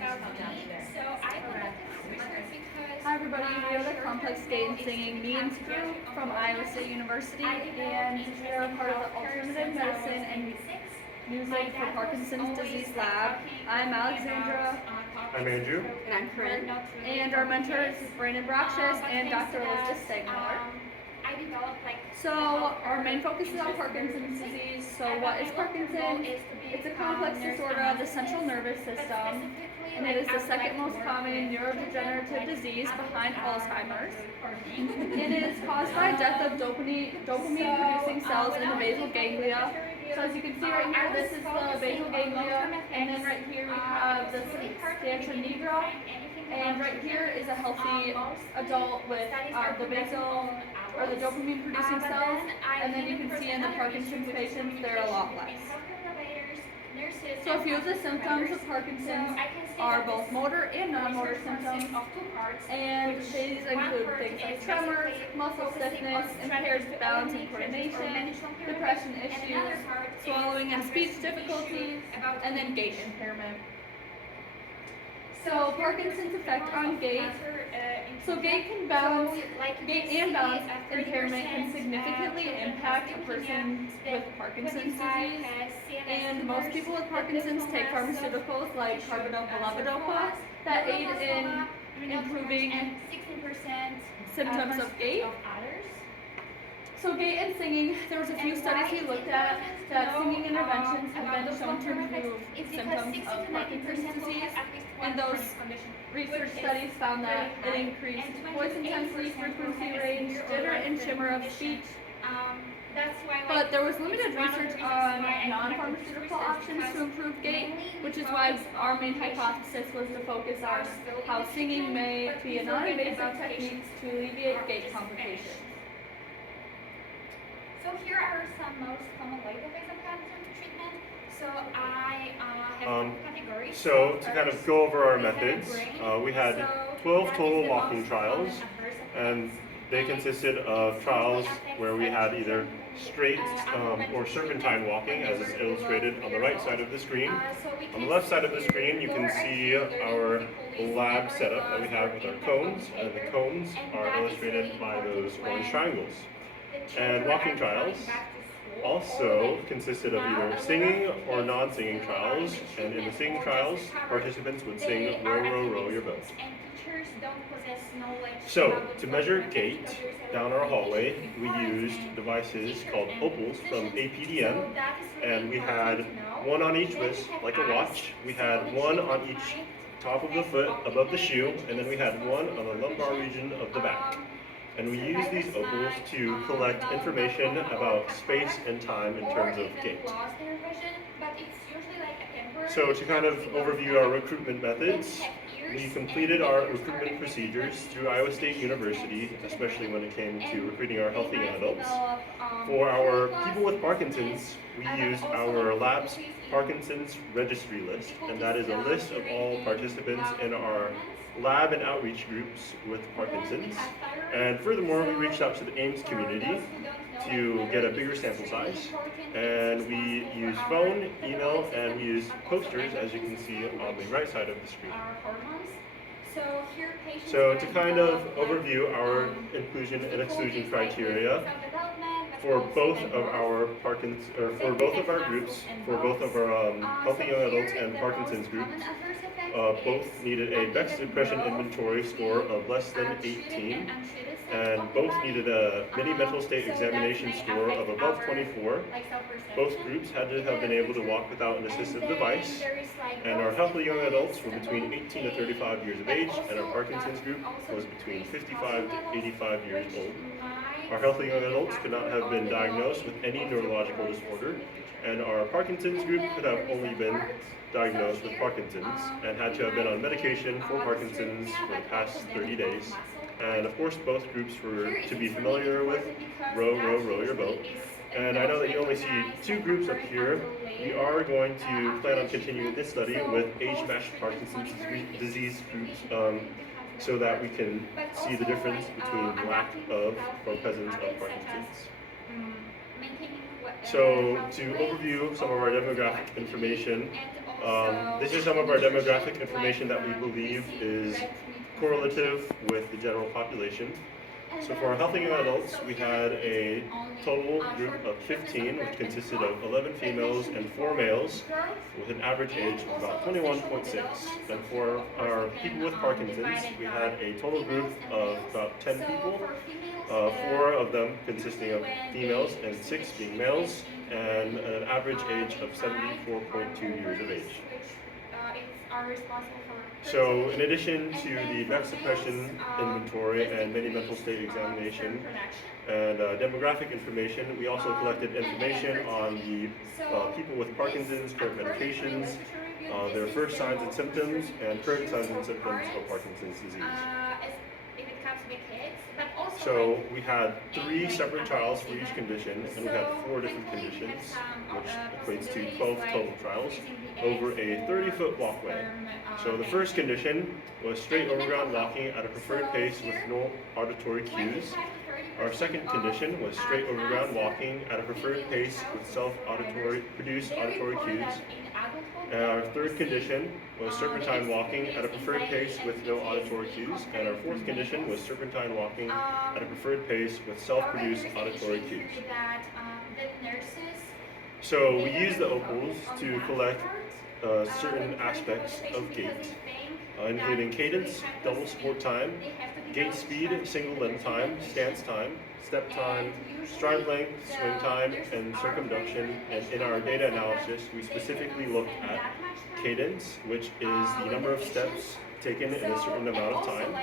Hi everybody, we are the Complex Gait and Singing NCUR from Iowa State University, and we are part of the Alternative Medicine and Music for Parkinson's Disease Lab. I'm Alexandra. I'm Andrew. And I'm Corinne. And our mentors is Brandon Brockshus and Dr. Elizabeth Stegmiller. So our main focus is on Parkinson's disease. So what is Parkinson's? It's a complex disorder of the central nervous system, and it is the second most common neurodegenerative disease behind Alzheimer's. It is caused by death of dopamine-producing cells in the basal ganglia. So as you can see right here, this is the basal ganglia, and then right here we have the substantia nigra, and right here is a healthy adult with the basal or the dopamine-producing cells, and then you can see in the Parkinson's patients they're a lot less. So a few of the symptoms of Parkinson's are both motor and non-motor symptoms, and these include things like tremors, muscle stiffness, impaired balance and coordination, depression issues, swallowing and speech difficulties, and then gait impairment. So Parkinson's effect on gait. So gait and balance impairment can significantly impact a person with Parkinson's disease. And most people with Parkinson's take pharmaceuticals like carbidopa that aid in improving symptoms of gait. So gait and singing, there was a few studies we looked at that singing interventions have been shown to improve symptoms of Parkinson's disease, and those research studies found that it increased voice intensity, frequency range, jitter, and shimmer of speech. But there was limited research on non-pharmaceutical options to improve gait, which is why our main hypothesis was to focus on how singing may be a non-invasive technique to alleviate gait complications. So here are some most common ways of Parkinson's treatment. So I have categories. So to kind of go over our methods, we had 12 total walking trials, and they consisted of trials where we had either straight or serpentine walking, as is illustrated on the right side of the screen. On the left side of the screen, you can see our lab setup that we have with our cones, and the cones are illustrated by those orange triangles. And walking trials also consisted of either singing or non-singing trials, and in the singing trials, participants would sing Row, Row, Row Your Boat. So, to measure gait down our hallway, we used devices called opals from APDM, and we had one on each wrist, like a watch. We had one on each top of the foot above the shoe, and then we had one on the lumbar region of the back. And we use these opals to collect information about space and time in terms of gait. So to kind of overview our recruitment methods, we completed our recruitment procedures through Iowa State University, especially when it came to recruiting our healthy young adults. For our people with Parkinson's, we used our lab's Parkinson's registry list, and that is a list of all participants in our lab and outreach groups with Parkinson's. And furthermore, we reached out to the Ames community to get a bigger sample size. And we used phone, email, and we used posters, as you can see on the right side of the screen. So to kind of overview our inclusion and exclusion criteria, for both of our groups, for both of our healthy young adults and Parkinson's groups, both needed a Beck's Depression Inventory score of less than 18, and both needed a mini mental state examination score of above 24. Both groups had to have been able to walk without an assistive device, and our healthy young adults were between 18 to 35 years of age, and our Parkinson's group was between 55 to 85 years old. Our healthy young adults could not have been diagnosed with any neurological disorder, and our Parkinson's group could have only been diagnosed with Parkinson's and had to have been on medication for Parkinson's for the past 30 days. And of course, both groups were to be familiar with Row, Row, Row Your Boat. And I know that you only see two groups up here. We are going to plan on continuing this study with age-matched Parkinson's disease groups, so that we can see the difference between lack of or presence of Parkinson's. So to overview some of our demographic information, This is some of our demographic information that we believe is correlative with the general population. So for our healthy young adults, we had a total group of 15, which consisted of 11 females and 4 males, with an average age of about 21.6. And for our people with Parkinson's, we had a total group of about 10 people, 4 of them consisting of females and 6 being males, and an average age of 74.2 years of age. So in addition to the MEC suppression inventory and many mental state examination and demographic information, we also collected information on the people with Parkinson's, current medications, their first signs and symptoms, and current signs and symptoms of Parkinson's disease. So we had 3 separate trials for each condition, and we had 4 different conditions, which equates to 12 total trials, over a 30-foot walkway. So the first condition was straight overground walking at a preferred pace with no auditory cues. Our second condition was straight overground walking at a preferred pace with self-produced auditory cues. And our third condition was serpentine walking at a preferred pace with no auditory cues. And our fourth condition was serpentine walking at a preferred pace with self-produced auditory cues. So we use the opals to collect certain aspects of gait, including cadence, double support time, gait speed, single limb time, stance time, step time, stride length, swing time, and circumduction. And in our data analysis, we specifically looked at cadence, which is the number of steps taken in a certain amount of time,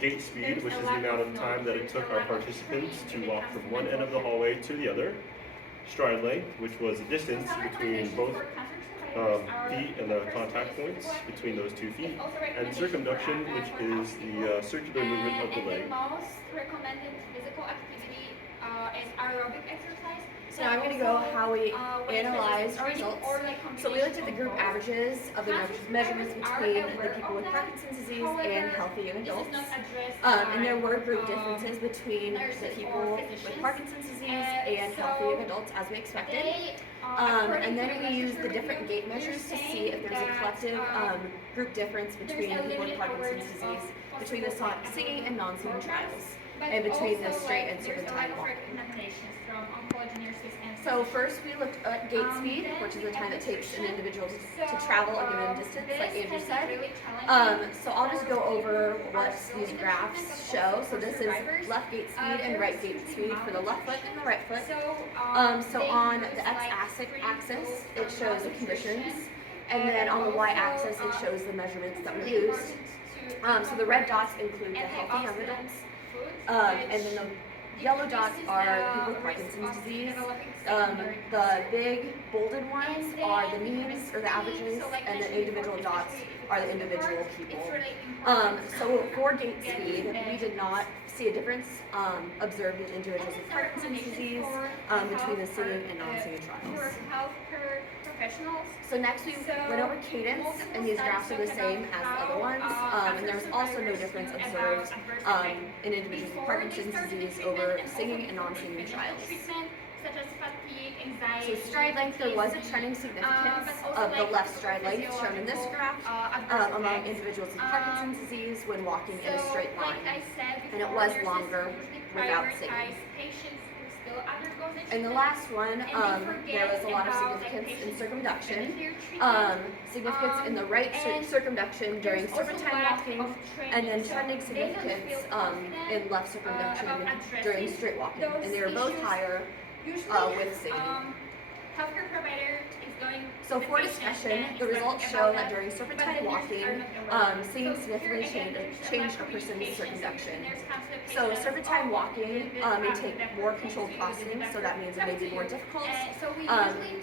gait speed, which is the amount of time that it took our participants to walk from one end of the hallway to the other, stride length, which was the distance between both feet and the contact points between those 2 feet, and circumduction, which is the circular movement of the leg. The most recommended physical activity is aerobic exercise. So now I'm going to go how we analyzed our results. So we looked at the group averages of the measurements between the people with Parkinson's disease and healthy young adults. And there were group differences between the people with Parkinson's disease and healthy young adults, as we expected. And then we used the different gait measures to see if there's a collective group difference between the people with Parkinson's disease, between the singing and non-singing trials, and between the straight and serpentine walking. So first we looked at gait speed, which is the time it takes an individual to travel a given distance, like Andrew said. So I'll just go over what these graphs show. So this is left gait speed and right gait speed for the left foot and the right foot. So on the x-axis, it shows the conditions, and then on the y-axis, it shows the measurements that we used. So the red dots include the healthy young adults, and then the yellow dots are people with Parkinson's disease. The big bolded ones are the means or the averages, and the individual dots are the individual people. So for gait speed, we did not see a difference observed in individuals with Parkinson's disease between the singing and non-singing trials. So next we went over cadence, and these graphs are the same as the other ones, and there's also no difference observed in individuals with Parkinson's disease over singing and non-singing trials. So stride length, there was a trending significance of the left stride length shown in this graph among individuals with Parkinson's disease when walking in a straight line, and it was longer without singing. And the last one, there was a lot of significance in circumduction, significance in the right circumduction during serpentine walking, and then trending significance in left circumduction during straight walking, and they were both higher with singing. So for discussion, the results show that during serpentine walking, singing significantly changed a person's circumduction. So serpentine walking may take more controlled processing, so that means it may be more difficult.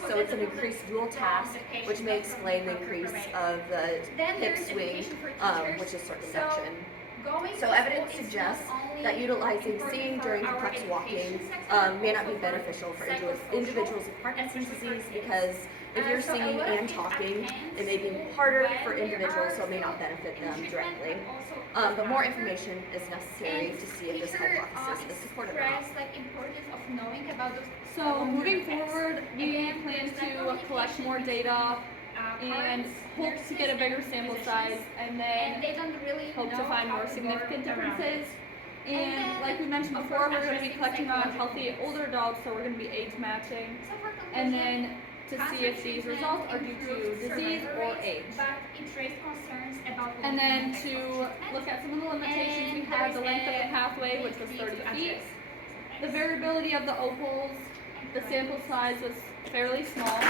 So it's an increased dual task, which may explain the increase of the hip swing, which is circumduction. So evidence suggests that utilizing singing during complex walking may not be beneficial for individuals with Parkinson's disease, because if you're singing and talking, it may be harder for individuals, so it may not benefit them directly. But more information is necessary to see if this hypothesis is supported or not. So moving forward, we plan to collect more data and hope to get a bigger sample size, and then they don't really hope to know find how more to significant work around differences. it. And like we mentioned before, we're going to be collecting on healthy older adults, so we're going to be age matching, So for and conclusion, then to see if these results are due to disease or age. But it raised concerns about And then long-term to effects of look at some of the limitations, we And have the there's length of the a pathway, which was 30 treatment feet. address. The variability of the opals, the sample size was fairly small. The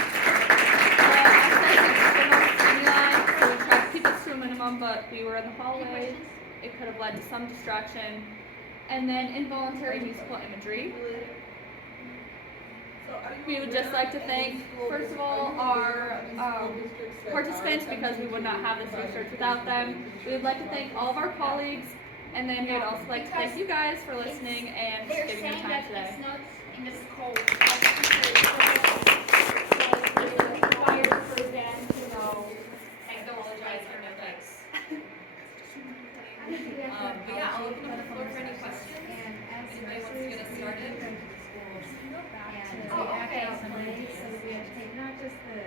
access is still not stimuli, so we tried to keep it to a minimum, but we were in the Any hallway. questions? It could have led to some distraction. And then involuntary musical imagery. We would just like to thank, first of all, our participants, because we would not have this research without them. We would like to thank all of our colleagues, and then we would also like to thank you guys for listening and They're giving your saying time that today. it's not in the scope of it's required for them to know like the apologize for mistakes. But yeah, I'll open up the floor for any questions. And as Anybody wants to nurses, get us we started? go to the schools and Oh, we act okay. out play, so we educate not just the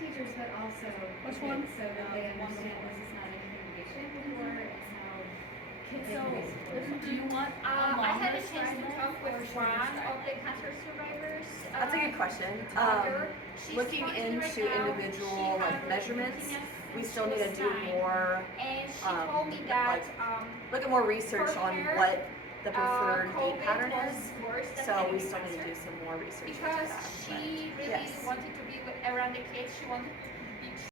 teachers, but also Which the one? kids, so that they understand this is not anything to be ashamed for, it's how kids So, can be supported. do you want I had a chance to talk with one of the cancer survivors. That's a good question. Doctor. She's Looking talking right into now. individual She like had measurements, continuous we still need to do time. more, And she um, told me that look at more research For on her, what the preferred COVID gait pattern was is. worse than So having we still need to cancer. do some more research into Because that. she really yes. wanted to be around the kids. She wanted